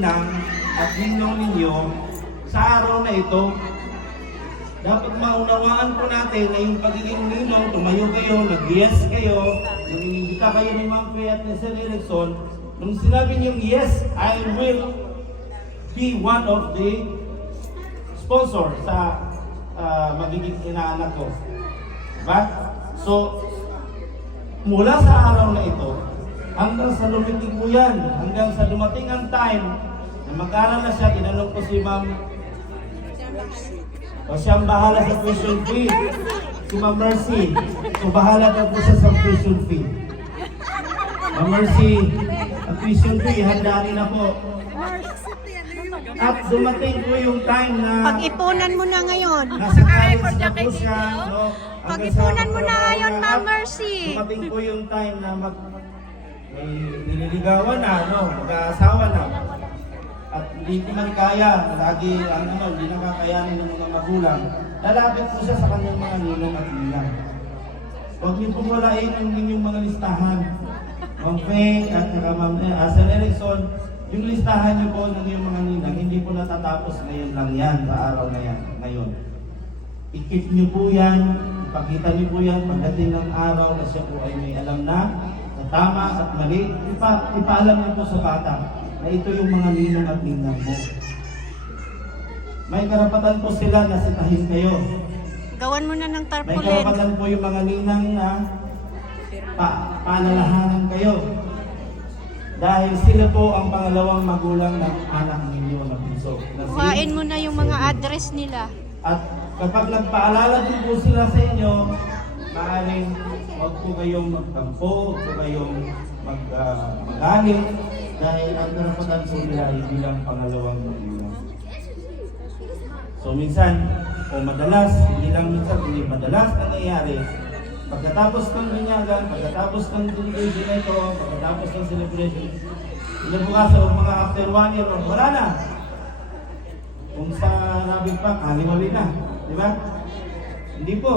ninang at ninong ninyo sa araw na ito. Dapat maunawaan po natin na yung pagiging ninong, tumayo kayo, nag-yes kayo, nangingita kayo ni Ma'am Faye at ni Sir Erickson. Nung sinabi niyong yes, I will be one of the sponsor sa magiging inaanak ko. Diba? So, mula sa araw na ito, hanggang sa lumitig po yan, hanggang sa dumating ang time na mag-aaral na siya, tinanong ko si Ma'am, o siyang bahala sa tuition fee, si Ma'am Mercy, so bahala daw po siya sa tuition fee. Ma'am Mercy, ang tuition fee, handaan na po. At dumating po yung time na pag-ipunan mo na ngayon. Nasa college na po siya. No? Pag-ipunan mo na ngayon, Ma'am Mercy. Dumating po yung time na may nililigawan na, no? Mag-aasawa na. At hindi man kaya, lagi hindi nakakayanin ng mga magulang. Lalapit po siya sa kanyang mga ninong at ninang. Huwag niyo pong walain ang inyong mga listahan. Ma'am Faye at Ma'am Sir Erickson, yung listahan niyo po ng iyong mga ninang, hindi po natatapos ngayon lang yan, sa araw na yan, ngayon. I-keep niyo po yan, ipakita niyo po yan, pagdating ng araw na siya po ay may alam na tama at mali, ipaalam niyo po sa bata na ito yung mga ninong at ninang mo. May karapatan po sila na sitahin kayo. Gawan mo na ng May tarpaulin. karapatan po yung mga ninang na paalalahanan kayo. Dahil sila po ang pangalawang magulang ng anak ninyo na bunso. Kuhain mo na yung mga address nila. At kapag nagpaalala din po sila sa inyo, maaaring huwag po kayong magtampo, huwag po kayong magaling, dahil ang karapatan po nila ay bilang pangalawang magulang. So minsan, o madalas, hindi lang minsan, hindi madalas nangyayari, pagkatapos ng binyagan, pagkatapos ng celebration na ito, pagkatapos ng celebration, inabukasan, mga after 1 year, wala na. Kung sa Rabing Pack, haliwali na. Di ba? Hindi po.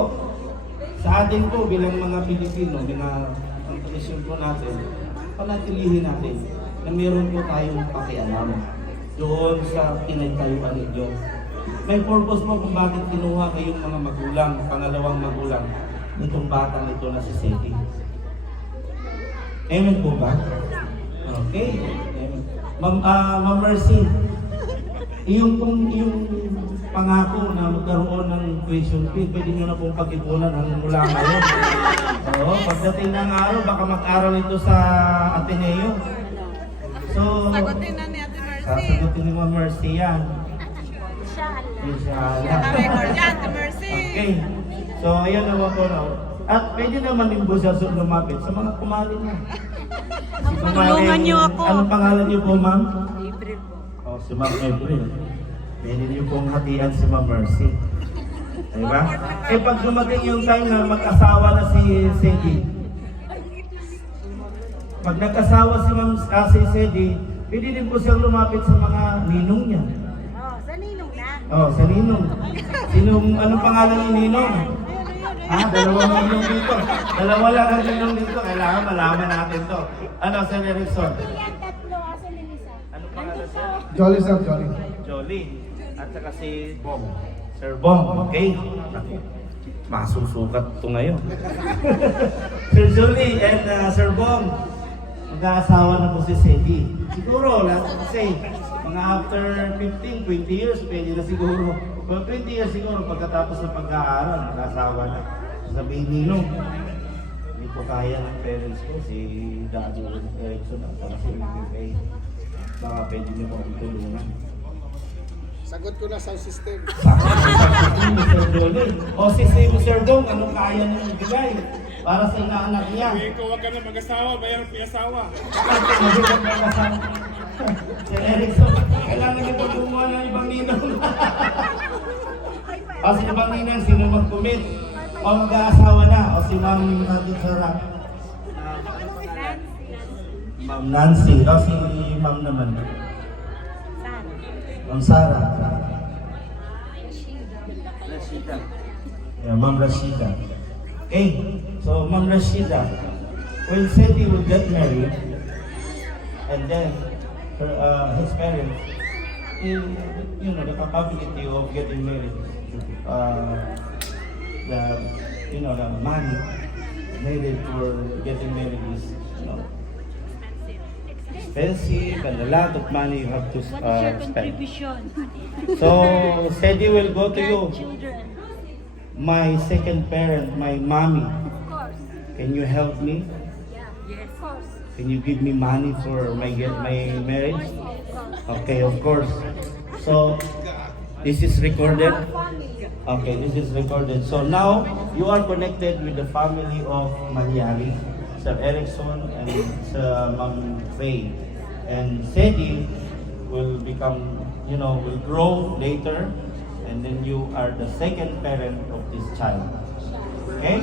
Sa atin po, bilang mga Pilipino, ang tradisyon po natin, panatilihin natin na meron po tayong pakialam doon sa pinagtayuan ng Diyos. May purpose po kung bakit kinuha kayong mga magulang, pangalawang magulang, nitong batang ito na si Seti. Amen po ba? Okay. Amen. Ma'am Mercy, yung pangako na magkaroon ng tuition fee, pwede nyo na pong pag-ipunan hanggang mula ngayon. Oo, pagdating ng araw, baka mag-aral ito sa Ateneo. So, Sagutin na ni Ate Mercy. sasagutin ni Ma'am Mercy yan. Inshallah. Record yan, Ate Mercy. Okay. So, ayan naman po na. At pwede naman din po siya lumapit sa mga kumali niya. Tulungan niyo ako. Anong pangalan niyo po, ma'am? April po. Oh, si Ma'am April. Pwede niyo pong hatian si Ma'am Mercy. Diba? Eh pag dumating yung time na mag-asawa na si Sedi, pag nag-asawa si Ma'am si Sedi, pwede din po siyang lumapit sa mga ninong niya. Oh, sa ninong na. Oh, sa ninong. Anong pangalan ni ninong? Dalawang ninong dito. Dalawa lang ang ninong dito. Kailangan malaman natin to. Ano, Sir Erickson? Anong pangalan siya? Jolly sir, Jolly. Jolly. At saka si Bong. Sir Bong, okay? Masusukat ito ngayon. Sir Jolly and Sir Bong, mag-aasawa na po si Sedi. Siguro, kasi mga after 15, 20 years, pwede na siguro. Pero 20 years siguro, pagkatapos ng pag-aaral, mag-aasawa na. Sabihin ninong, hindi ko kaya ng parents ko, si Daddy Erickson at si Kay. Baka pwede niyo po itulungan. Sagot ko na sound system. Sir Jolly. O si Sir Dong, anong kaya niyo ibigay para sa inaanak niya? Kung huwag ka na mag-asawa, bayan ang asawa. Sir Erickson, kailangan niyo po gumawa ng ibang ninong. O si ibang ninang, sino mag-commit? O mag-aasawa na? O si Ma'am Sarah? Ma'am Nancy. O si Ma'am naman? Ma'am Sarah. Rashida. Yeah, Ma'am Rashida. Okay, so Ma'am Rashida, when Seti will get married, and then his parents, you know, the capability of getting married, the money needed for getting married is, you know, expensive and a lot of money you have to What is your spend. contribution? So, Sedi will go to you. Children. My second parent, my mommy, Of course. can you help me? Yes. Of course. Can you give me money for my marriage? Of course. Okay, of course. So, this is recorded. Okay, this is recorded. So now, you are connected with the family of Malyari, Sir Erickson and Sir Ma'am Faye. And Sedi will become, you know, will grow later, and then you are the second parent of this child. Okay?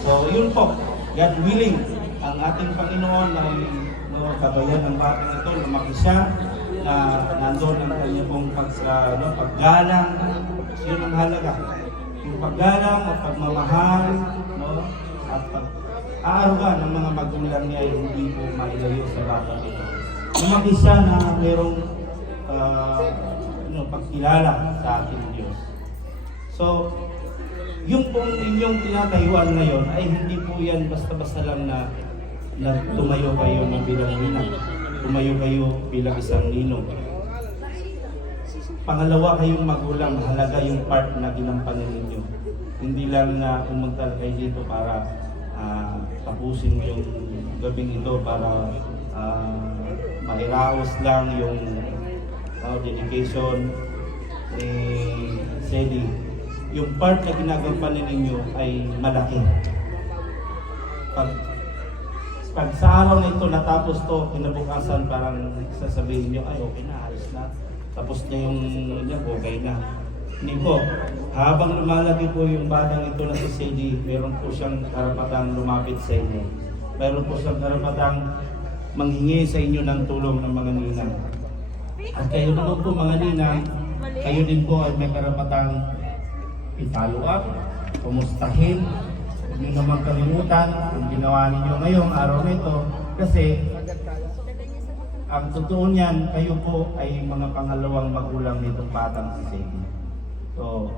So, yun po. God willing, ang ating Panginoon ay kabayan ng batang ito, lumaki siya, na nandun ang kanyang pong paggalang, yun ang halaga. Yung paggalang at pagmamahal, no? At pag-aaruga ng mga magulang niya ay hindi po mailayo sa batang ito. Lumaki siya na mayroong pagkilala sa ating Diyos. So, yung pong inyong tinatayuan ngayon ay hindi po yan basta-basta lang na tumayo kayo na bilang ninang. Tumayo kayo bilang isang ninong. Pangalawa, kayong magulang, mahalaga yung part na ginampanan ninyo. Hindi lang na umuntal kayo dito para tapusin yung gabing ito para mairaos lang yung dedication ni Sedi. Yung part na ginagampanan ninyo ay malaki. Pag sa araw na ito natapos to, kinabukasan parang sasabihin nyo, ay okay na, ayos na. Tapos na yung okay na. Hindi po. Habang lumalaki po yung batang ito na si Sedi, meron po siyang karapatang lumapit sa inyo. Meron po siyang karapatang manghingi sa inyo ng tulong ng mga ninang. At kayo naman po mga ninang, kayo din po ay may karapatang i-follow up, kumustahin, huwag nyo naman kalimutan kung ginawa ninyo ngayong araw na ito. Kasi ang totoo niyan, kayo po ay mga pangalawang magulang nitong batang si Sedi. So,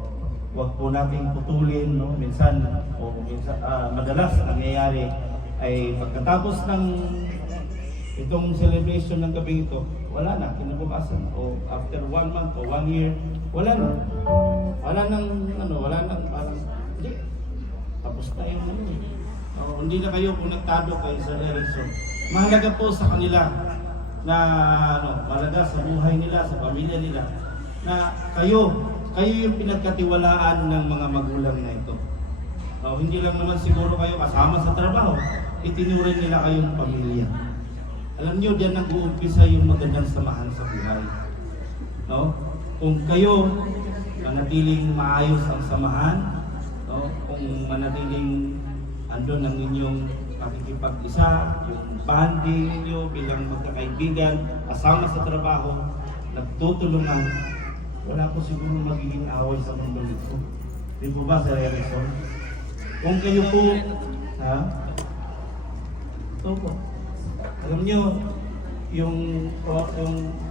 huwag po nating putulin, no? Minsan, madalas nangyayari ay pagkatapos ng itong celebration ng gabi ito, wala na, kinabukasan. O after 1 month o 1 year, wala na. Wala nang parang, hindi. Tapos na yung hindi na kayo konektado kay Sir Erickson. Mahalaga po sa kanila na mahalaga sa buhay nila, sa pamilya nila, na kayo yung pinagkatiwalaan ng mga magulang na ito. Hindi lang naman siguro kayo kasama sa trabaho, itinuring nila kayong pamilya. Alam niyo, diyan nag-uumpisa yung magandang samahan sa buhay. No? Kung kayo manatiling maayos ang samahan, no? Kung manatiling andun ang inyong pakikipag-isa, yung bonding ninyo bilang magkakaibigan, kasama sa trabaho, nagtutulungan, wala po siguro magiging away sa mundo nito. Di po ba, Sir Erickson? Kung kayo po, ito po. Alam nyo, yung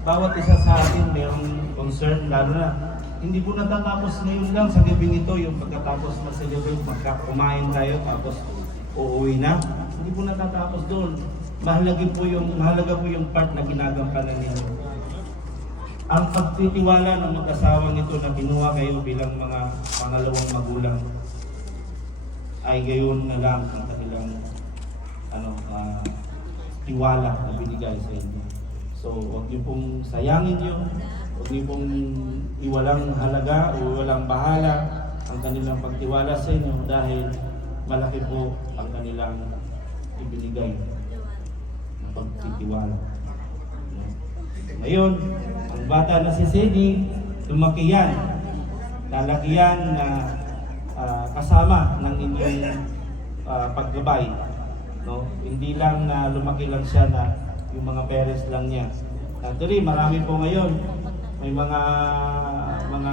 bawat isa sa atin mayroong concern, lalo na hindi po natatapos ngayon lang sa gabing ito, yung pagkatapos mag-celebrate, kumain tayo, tapos uuwi na. Hindi po natatapos doon. Mahalaga po yung part na ginagampanan ninyo. Ang pagtitiwala ng mag-asawang ito na kinuha kayo bilang mga pangalawang magulang ay gayon na lang ang kanilang tiwala na binigay sa inyo. So, huwag niyo pong sayangin yun. Huwag niyo pong iwalang halaga o iwalang bahala ang kanilang pagtiwala sa inyo dahil malaki po ang kanilang ibinigay ng pagtitiwala. Ngayon, ang bata na si Sedi, lumaki yan. Lalaki yan na kasama ng inyong paggabay. No? Hindi lang na lumaki lang siya na yung mga parents lang niya. Actually, marami po ngayon. May mga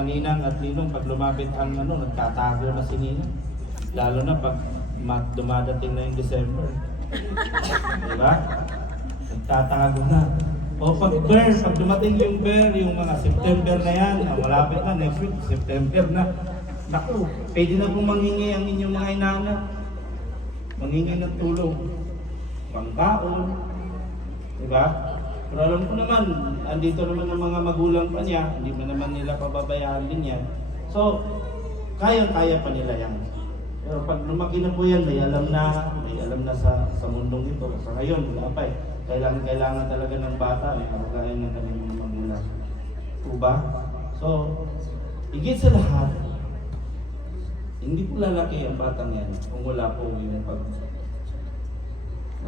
ninang at ninong pag lumapit ang nagtatago na si ninang. Lalo na pag dumadating na yung December. Diba? Nagtatago na. O pag dumating yung bear, yung mga September na yan, malapit na, next week, September na. Naku, pwede na pong manghingi ang inyong mga inaanak. Manghingi ng tulong. Pangkaon. Diba? Pero alam ko naman, andito naman ang mga magulang pa niya, hindi mo naman nila pababayaan din yan. So, kayang-kaya pa nila yan. Pero pag lumaki na po yan, may alam na sa mundong ito. Sa ngayon, wala pa eh. Kailangan talaga ng bata, may kapagayan ng kanyang mga magulang. Diba? So, higit sa lahat, hindi po lalaki ang batang yan kung wala po yung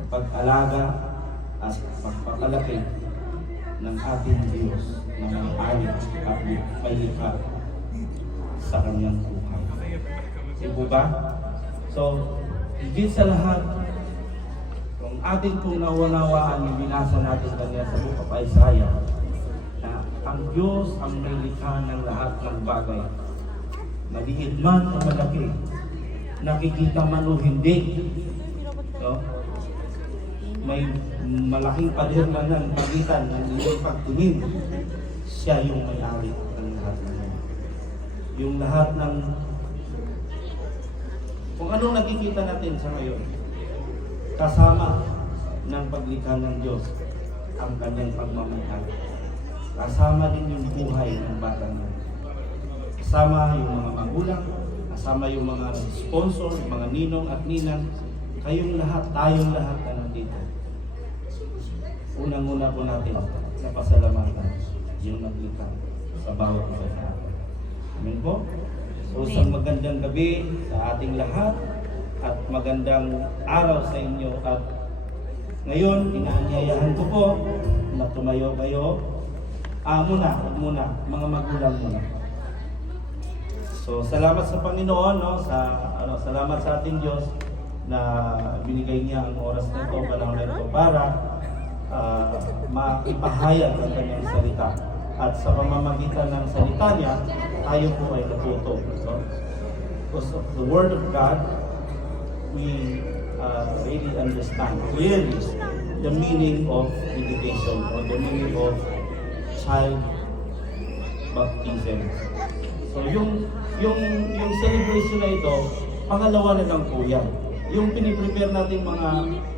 pag-alaga at pagpapalaki ng ating Diyos na may ari at may likha sa kanyang buhay. Diba ba? So, higit sa lahat, kung atin pong naunawaan yung binasa natin kanina sa Book of Isaiah, na ang Diyos ang may likha ng lahat ng bagay. Maliit man o malaki, nakikita man o hindi. No? May malaking pader na ng pagitan ng iyong pagtingin. Siya yung may-ari ng lahat ng yan. Yung lahat ng kung anong nakikita natin sa ngayon, kasama ng paglikha ng Diyos ang kanyang pagmamahal. Kasama din yung buhay ng batang yan. Kasama yung mga magulang, kasama yung mga sponsor, yung mga ninong at ninang, kayong lahat, tayong lahat na nandito. Unang-una po natin na pasalamatan yung naglikha sa bawat isa sa atin. Amen po? So, isang magandang gabi sa ating lahat at magandang araw sa inyo. At ngayon, inaanyayahan ko po na tumayo kayo. Muna, mga magulang muna. So, salamat sa Panginoon, no? Salamat sa ating Diyos na binigay niya ang oras na ito, panahon na ito para maipahayag ang kanyang salita. At sa pamamagitan ng salita niya, tayo po ay natuto. So, because of the Word of God, we really understand clearly the meaning of education or the meaning of child baptism. So yung celebration na ito, pangalawa na lang po yan. Yung piniprepare natin mga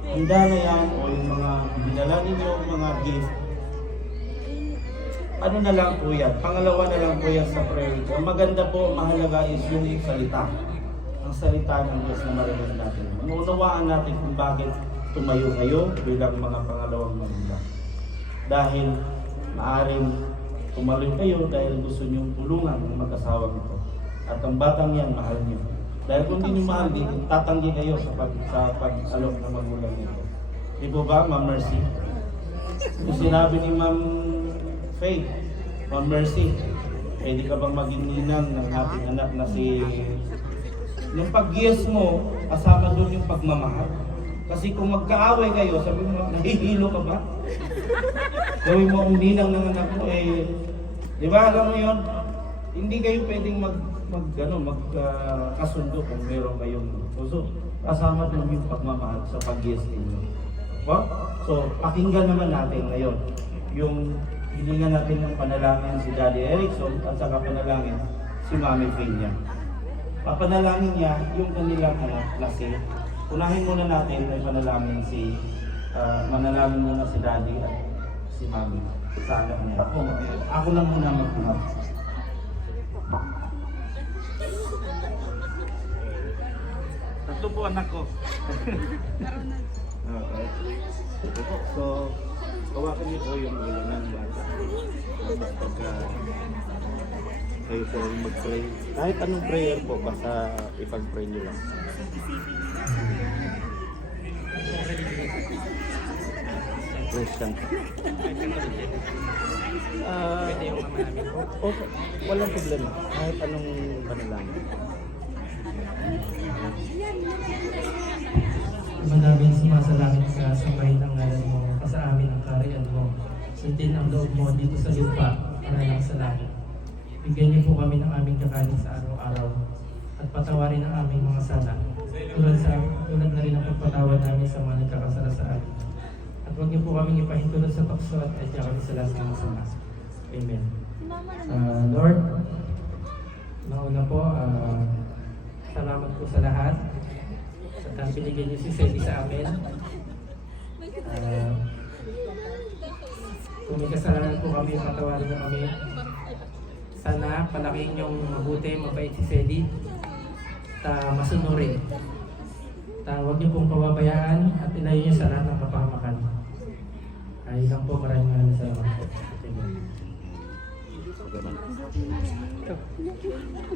handa na yan o yung mga binala ninyo, mga gift, ano na lang po yan, pangalawa na lang po yan sa prayer. Ang maganda po, mahalaga is yung salita. Ang salita ng Diyos na marinig natin. Maunawaan natin kung bakit tumayo kayo bilang mga pangalawang magulang. Dahil maaaring tumayo kayo dahil gusto niyong tulungan ng mag-asawa nito. At ang batang yan, mahal niyo. Dahil kung hindi niyo mahal, tatanggi kayo sa pag-alok ng magulang nito. Di po ba, Ma'am Mercy? Kung sinabi ni Ma'am Faith, Ma'am Mercy, pwede ka bang maging ninang ng ating anak na si... Yung pag-yes mo, kasama doon yung pagmamahal. Kasi kung magkaaway kayo, sabi mo, nahihilo ka ba? Gawin mo ang ninang ng anak mo, di ba, alam mo yun? Hindi kayo pwedeng magkasundo kung meron kayong puso. Kasama doon yung pagmamahal sa pag-yes ninyo. So, pakinggan naman natin ngayon yung hilingan natin ng panalangin si Daddy Erickson at saka panalangin si Mami Peña. Papanalangin niya yung kanilang anak, Lassie. Unahin muna natin ay panalangin manalangin muna si Daddy at si Mami sa anak niya. Ako lang muna magpunap. Tatlo po anak ko. So, kawakan niyo po yung ulo ng bata. Pagka kayo po mag-pray. Kahit anong prayer po, basta ipag-pray niyo lang. Christian. Okay, walang problema. Kahit anong panalangin. Manaming sumasalangit ka, sambahin ang ngalan mo, sa amin ang kaharian mo. Sundin ang loob mo dito sa lupa, para lang sa langit. Bigyan niyo po kami ng aming kakanin sa araw-araw, at patawarin ang aming mga sala, tulad na rin ang pagpatawad namin sa mga nagkakasala sa amin. At huwag niyo po kami ipahintulot sa tukso at adya kami sa lahat ng masama. Amen. Lord, nauna po, salamat po sa lahat. At binigyan niyo si Sally sa amin. Kung may kasalanan po kami, patawarin niyo kami. Sana palakihin niyong mabuti, mabait si Sally. Masunurin. Huwag niyo pong pababayaan at ilayo niyo sa lahat ng kapahamakan. Ayun lang po, maraming salamat po.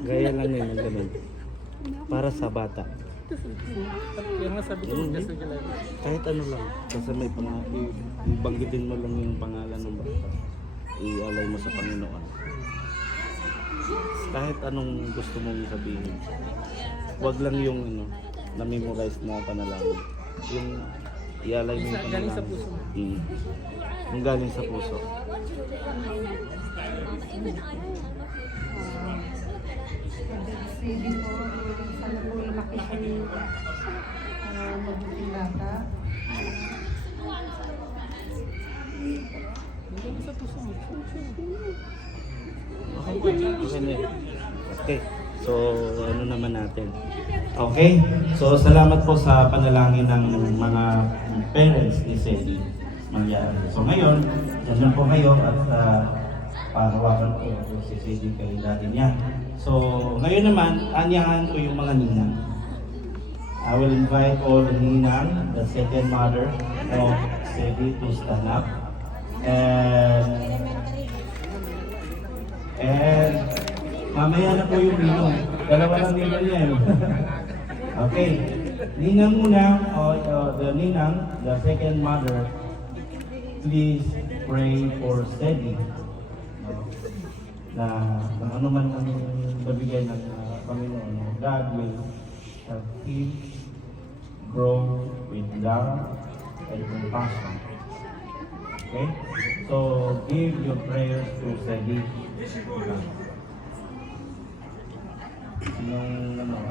Gaya lang yun, ganun. Para sa bata. Kahit ano lang, kasi may ibanggitin mo lang yung pangalan ng bata. Ialay mo sa Panginoon. Kahit anong gusto mong sabihin. Huwag lang yung na-memorize na panalangin. Yung ialay mo yung panalangin. Galing sa puso. Yung galing sa puso. Sige po, sana po lumaki siya mabuting bata. Okay. So, ano naman natin? Okay. So, salamat po sa panalangin ng mga parents ni Sally Mangyari. So, ngayon, dyan po kayo at parawakan ko si Sally kay dati niya. So, ngayon naman, anyahan ko yung mga ninang. I will invite all the ninang, the second mother of Sally to stand up. And mamaya na po yung ninong. Dalawa lang ninang yan. Okay. Ninang muna, the ninang, the second mother, please pray for Sally. Na kung ano man ang babigay ng Panginoon, God will help him grow with love and compassion. Okay? So, give your prayers to Sally.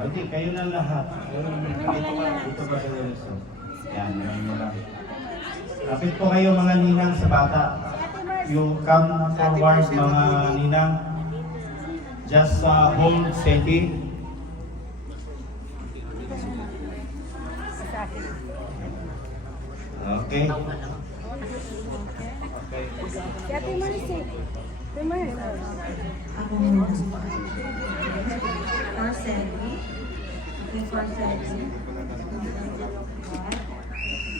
Okay, kayo na lahat. Ito ba kayo rin? Yan, yan lang. Kapit po kayo mga ninang sa bata. You come forward mga ninang. Just hold Sally. Okay. Okay. Ate Marcy. Ate Marcy. Ako for Sally. Okay, for Sally.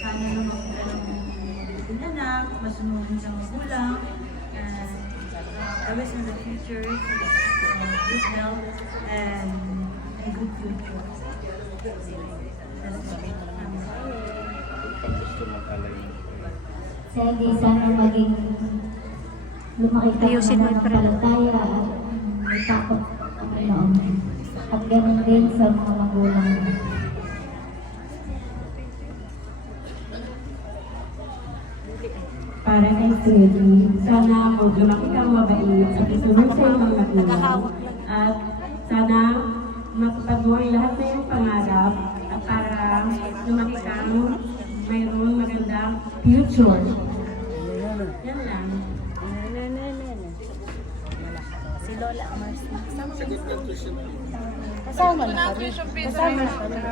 Sana naman ng anak, masunurin sa magulang, and always in the future, good health and a good future. Sally, sana maging lumaki ka Ayusin mo ng yung palataya at may takot ang Panginoon. At ganoon din sa mga magulang mo. Para kay Sally, sana lumaki kang mabait at isunod sa iyong mga magulang. At sana matupad mo ang lahat na iyong pangarap at para lumaki kang mayroon magandang future. Yan lang. Si Lola Marcy. Kasama na.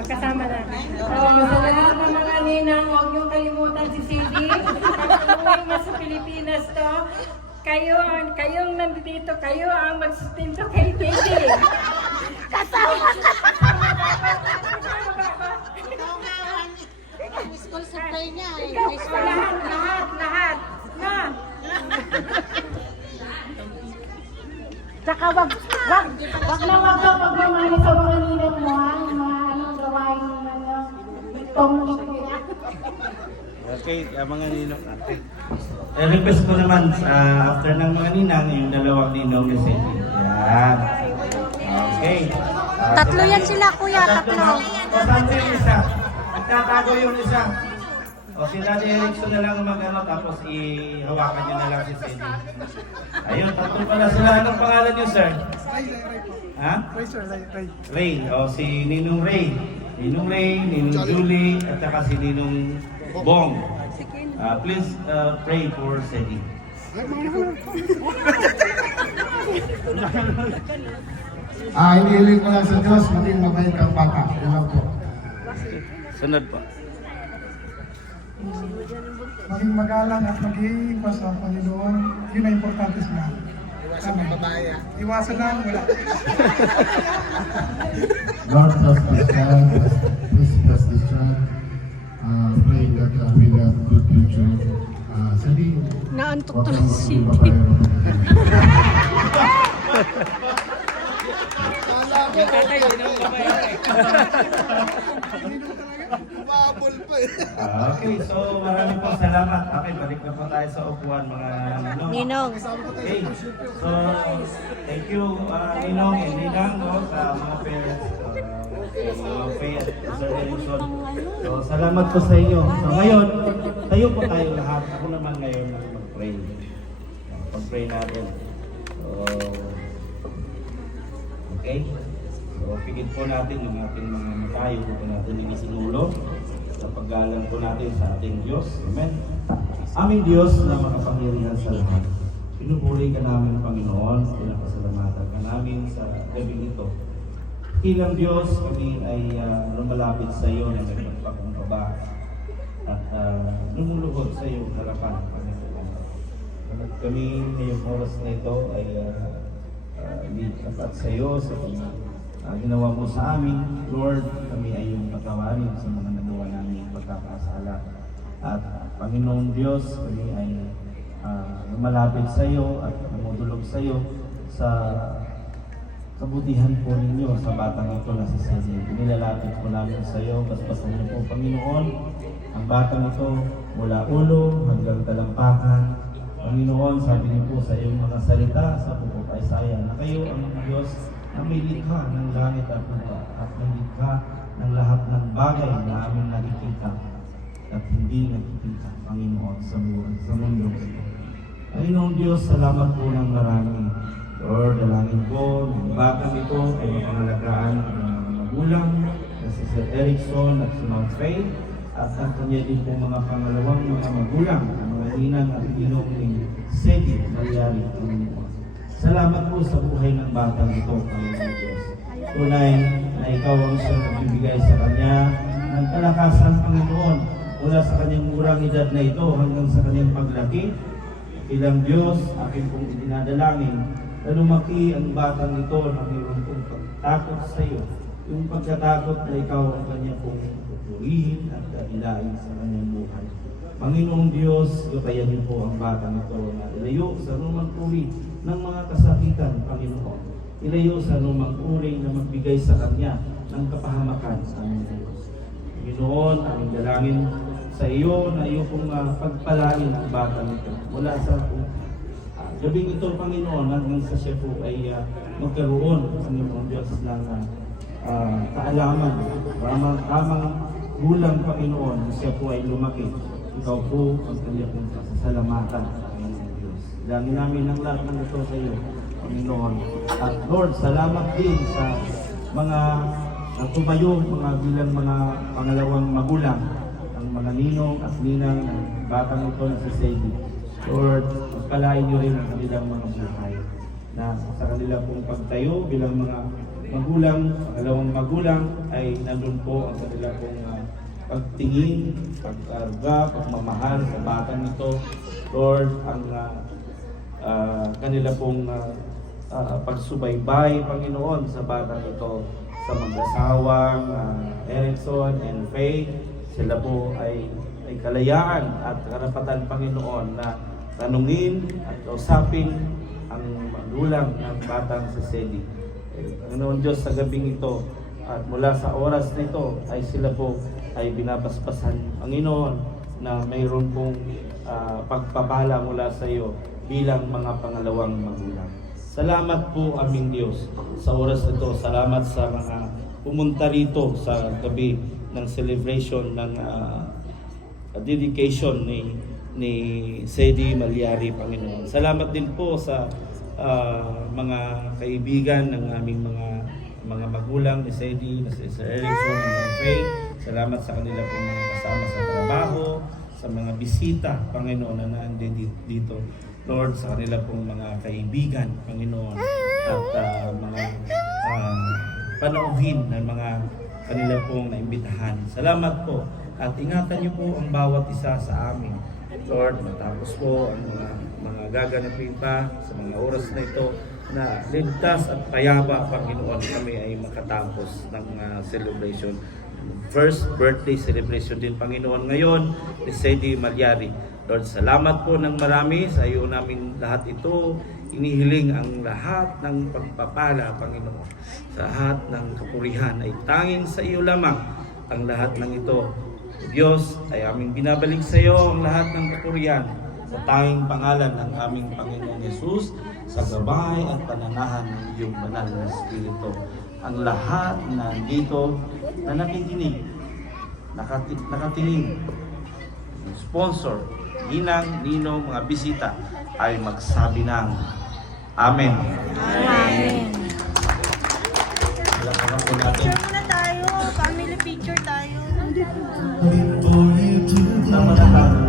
Kasama na. Sa lahat ng mga ninang, huwag niyong kalimutan si Sally. Pag-uwi mo sa Pilipinas to, kayong nandito, kayo ang magsustento kay Sally. Kasama! School supply niya. Ikaw, lahat. Na! Tsaka wag daw pagmamahal sa mga ninang mo, ha? Yung mga gawain itong Okay, mga ninong ate. Request ko naman after ng mga ninang, yung dalawang ninong ni Sally. Yan. Okay. Tatlo yan sila, kuya, tatlo. O saan yung isa? Nagtatago yung isa. O si Daddy Erickson na lang mag-ano, tapos ihawakan nyo na lang si Sally. Ayun, tatlo pala sila. Anong pangalan nyo, sir? Ha? Ray, sir, Ray. Ray. O si Ninong Ray. Ninong Ray, Ninong Julie, at saka si Ninong Bong. Please pray for Sedi. Inihiling ko lang sa Diyos, maging mabait ang bata. Yan lang po. Sunod po. Maging magalang at mag-iiwas sa Panginoon. Yun ang importante sa lahat. Iwasan ng babae. Iwasan lang, wala. Lord, bless this child. Please bless this child. Pray that we have good future. Sali, Naantok huwag tuloy kang si maging babaero. Okay, so maraming po salamat. Okay, balik na po tayo sa upuan mga ninong. Ninong. Okay, so thank you Ninong and Ninang no, sa mga parents. Mga Faye at Sir Erickson. So salamat po sa inyo. So ngayon, tayo po tayo lahat. Ako naman ngayon na mag-pray. Pag-pray natin. So, okay. So pigit po natin yung ating mga matayo po natin yung isinulo. Sa paggalang po natin sa ating Diyos. Amen. Aming Diyos na makapangyarihan sa lahat. Pinupuri ka namin, Panginoon. Pinapasalamatan ka namin sa gabi ito. Ilang Diyos, kami ay lumalapit sa iyo na nagpagpakumbaba at lumuluhod sa iyo harapan, Panginoon. At kami ngayong oras na ito ay lipat sa iyo sa ginawa mo sa amin. Lord, kami ay iyong patawarin sa mga nagawa namin pagkakasala. At Panginoong Diyos, kami ay lumalapit sa iyo at lumudulog sa iyo sa kabutihan po ninyo sa batang ito na si Sedi. Nilalapit po namin sa iyo, basbasan niyo po, Panginoon, ang batang ito mula ulo hanggang talampakan. Panginoon, sabi niyo po sa iyong mga salita sa Prophet Isaiah na kayo ang mga Diyos na may likha ng langit at lupa at may likha ng lahat ng bagay na aming nakikita at hindi nakikita, Panginoon, sa mundo. Panginoon Diyos, salamat po ng marami. Lord, dalangin ko, ng batang ito ay mapangalagaan ng mga magulang na si Sir Erickson at si Ma'am Faye at ang kanya din po mga pangalawang mga magulang, ang mga ninang at ninong ni Sedi Malyari. Salamat po sa buhay ng batang ito, Panginoon Diyos. Tunay na ikaw ang siyang nagbibigay sa kanya ng kalakasan, Panginoon, mula sa kanyang murang edad na ito hanggang sa kanyang paglaki. Ilang Diyos, aking pong idinadalangin na lumaki ang batang ito na mayroon pong pagtakot sa iyo. Yung pagkatakot na ikaw ang kanya pong pupurihin at ilain sa kanyang buhay. Panginoong Diyos, gabayan niyo po ang batang ito na ilayo sa anumang uri ng mga kasakitan, Panginoon. Ilayo sa anumang uri na magbigay sa kanya ng kapahamakan sa aming Diyos. Panginoon, aming dalangin sa iyo na iyo pong pagpalain ang batang ito mula sa gabing ito, Panginoon, hanggang sa siya po ay magkaroon, Panginoon Diyos, ng kaalaman, tamang gulang, Panginoon, siya po ay lumaki. Ikaw po ang kanyang pasasalamatan, Panginoon Diyos. Dalangin namin ang lahat ng ito sa iyo, Panginoon. At Lord, salamat din sa mga tumayo, mga bilang mga pangalawang magulang, ang mga ninong at ninang ng batang ito na si Sedi. Lord, pagpalain niyo rin ang kanilang mga buhay na sa kanila pong pagtayo bilang mga magulang, pangalawang magulang ay nandun po ang kanila pong pagtingin, pagkarga, pagmamahal sa batang ito. Lord, ang kanila pong pagsubaybay, Panginoon, sa batang ito, sa mag-asawang Erickson and Faye, sila po ay kalayaan at karapatan, Panginoon, na tanungin at kausapin ang magulang ng batang si Sedi. Panginoon Diyos, sa gabing ito at mula sa oras na ito ay sila po ay binabasbasan, Panginoon, na mayroon pong pagpapala mula sa iyo bilang mga pangalawang magulang. Salamat po, aming Diyos, sa oras na ito. Salamat sa mga pumunta rito sa gabi ng celebration ng dedication ni Sedi Malyari, Panginoon. Salamat din po sa mga kaibigan ng aming mga magulang ni Sedi, na si Sir Erickson and Faye. Salamat sa kanila pong mga kasama sa trabaho, sa mga bisita, Panginoon, na nandito dito. Lord, sa kanila pong mga kaibigan, Panginoon, at mga panauhin ng mga kanila pong naimbitahan. Salamat po at ingatan niyo po ang bawat isa sa amin. Lord, matapos po ang mga gaganapin pa sa mga oras na ito na ligtas at payapa, Panginoon, kami ay makatapos ng celebration. First birthday celebration din, Panginoon, ngayon ni Sadie Malyari. Lord, salamat po ng marami sa iyo namin lahat ito. Inihiling ang lahat ng pagpapala, Panginoon. Sa lahat ng kapurihan ay tanging sa iyo lamang ang lahat ng ito. Diyos, ay aming binabalik sa iyo ang lahat ng kapurihan sa tanging pangalan ng aming Panginoong Yesus, sa gabay at pananahan ng iyong banal na Espiritu. Ang lahat na dito na nakikinig, nakatingin, sponsor, ninang, ninong, mga bisita ay magsabi ng Amen. Amen. Palakpakan po natin. Muna tayo. Family picture tayo. Ng mga tao.